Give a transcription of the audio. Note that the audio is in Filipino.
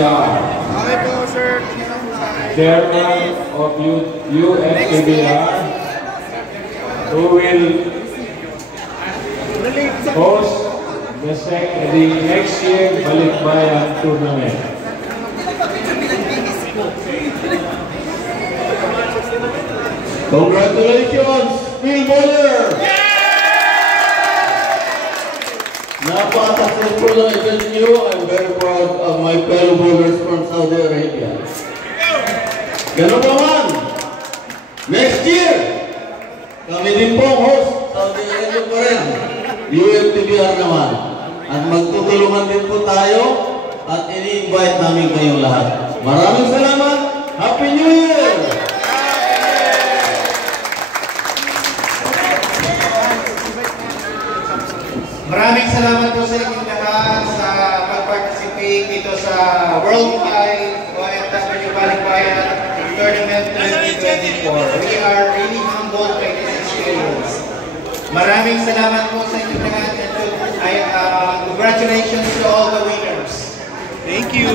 USTBR. Chairman of USTBR, who will host the next year Balikbayan tournament. Congratulations, Phil Bowler! Napaka-successful na event niyo. I'm very proud of my fellow bowlers from Saudi Arabia. Ganun naman, next year, kami din po host, Saudi Arabia pa rin, USTBR naman. At magtutulungan din po tayo at ini-invite namin kayong lahat. Maraming salamat! Happy New Year! Maraming salamat po sa inyong lahat sa pag-participate dito sa Worldwide OFW Balikbayan Tournament 2024. We are really humbled by this experience. Maraming salamat po sa inyong lahat and congratulations to all the winners. Thank you.